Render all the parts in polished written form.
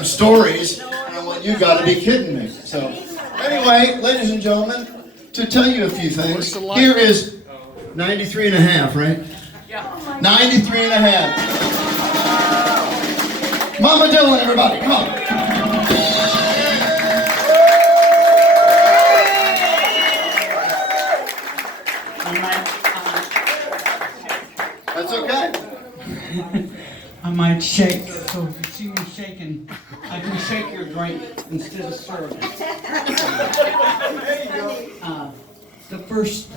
some stories, and I went, you gotta be kidding me. So, anyway, ladies and gentlemen, to tell you a few things, here is 93 and a half, right? Yeah. 93 and a half. Mama Dylan, everybody, come on. That's okay. I might shake, so if you see me shaking, I can shake your drink instead of serve it. The first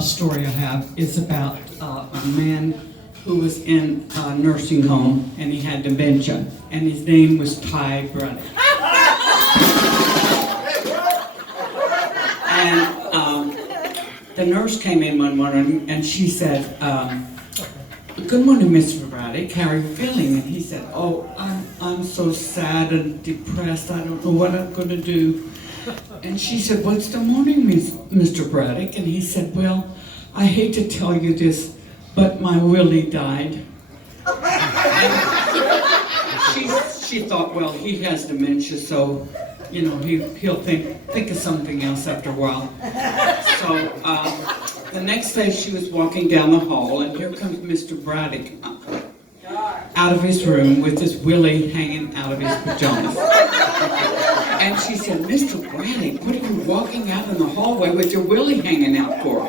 story I have is about a man who was in a nursing home and he had dementia, and his name was Ty Brunny. And the nurse came in one morning and she said, "Good morning, Mr. Braddock. How are you feeling?" And he said, "Oh, I'm so sad and depressed. I don't know what I'm going to do." And she said, "What's the morning, Mr. Braddock?" And he said, "Well, I hate to tell you this, but my Willie died." She thought, well, he has dementia, so you know he'll think of something else after a while. So the next day she was walking down the hall, and here comes Mr. Braddock out of his room with his Willie hanging out of his pajamas. And she said, "Mr. Braddock, what are you walking out in the hallway with your Willie hanging out for?"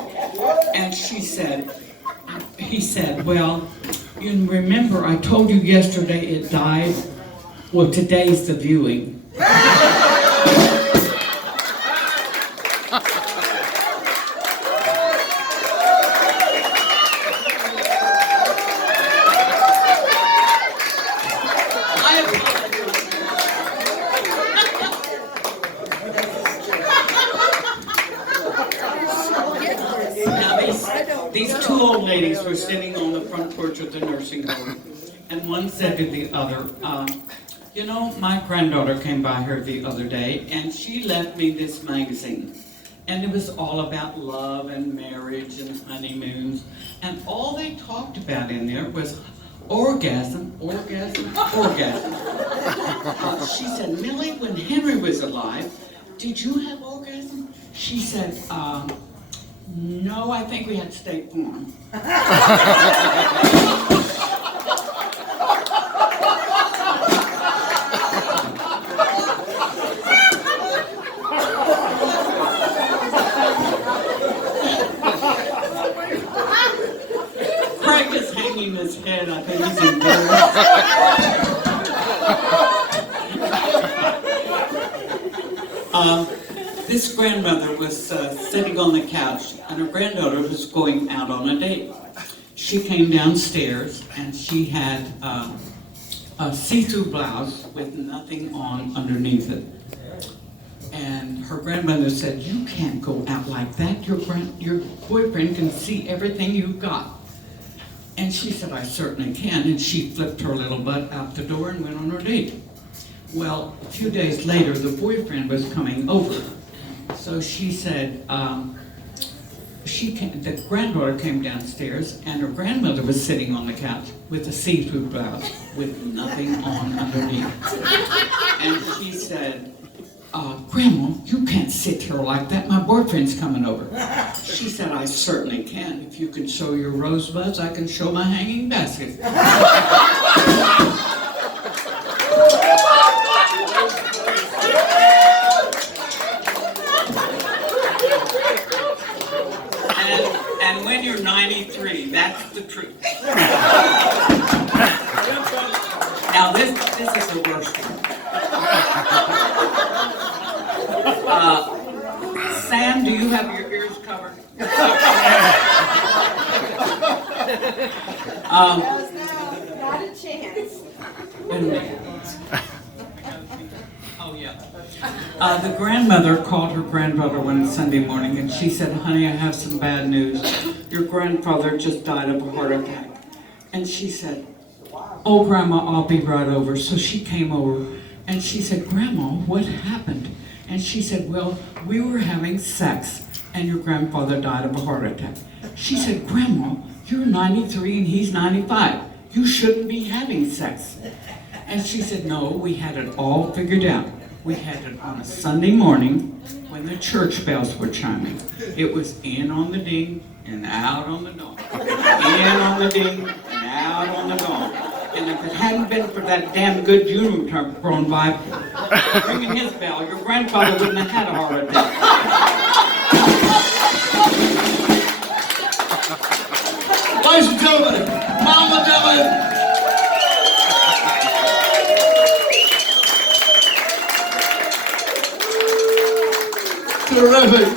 And he said, "Well, you remember I told you yesterday it died? Well, today's the viewing." These two old ladies were sitting on the front porch of the nursing home, and one said to the other, "You know, my granddaughter came by here the other day, and she left me this magazine, and it was all about love and marriage and honeymoons, and all they talked about in there was orgasm, orgasm, orgasm." She said, "Millie, when Henry was alive, did you have orgasm?" She said, "No, I think we had State Farm." Craig is hanging his head. I think he's embarrassed. This grandmother was sitting on the couch, and her granddaughter was going out on a date. She came downstairs, and she had a see-through blouse with nothing on underneath it. And her grandmother said, "You can't go out like that. Your boyfriend can see everything you've got." And she said, "I certainly can." And she flipped her little butt out the door and went on her date. Well, a few days later, the boyfriend was coming over. So she said, the granddaughter came downstairs, and her grandmother was sitting on the couch with a see-through blouse with nothing on underneath. And she said, "Grandma, you can't sit here like that. My boyfriend's coming over." She said, "I certainly can. If you can show your rosebuds, I can show my hanging basket." And when you're 93, that's the truth. Now this is the worst one. Sam, do you have your ears covered? Not a chance. Wait a minute. Oh yeah. The grandmother called her granddaughter one Sunday morning, and she said, "Honey, I have some bad news. Your grandfather just died of a heart attack." And she said, "Oh, Grandma, I'll be right over." So she came over, and she said, "Grandma, what happened?" And she said, "Well, we were having sex, and your grandfather died of a heart attack." She said, "Grandma, you're 93 and he's 95. You shouldn't be having sex." And she said, no, we had it all figured out. We had it on a Sunday morning when the church bells were chiming. It was in on the ding and out on the dong. In on the ding and out on the dong. And if it hadn't been for that damn good Juno truck going by, ringing his bell, your grandfather wouldn't have had a heart attack. Ladies and gentlemen, Mama Dillon. Terrific.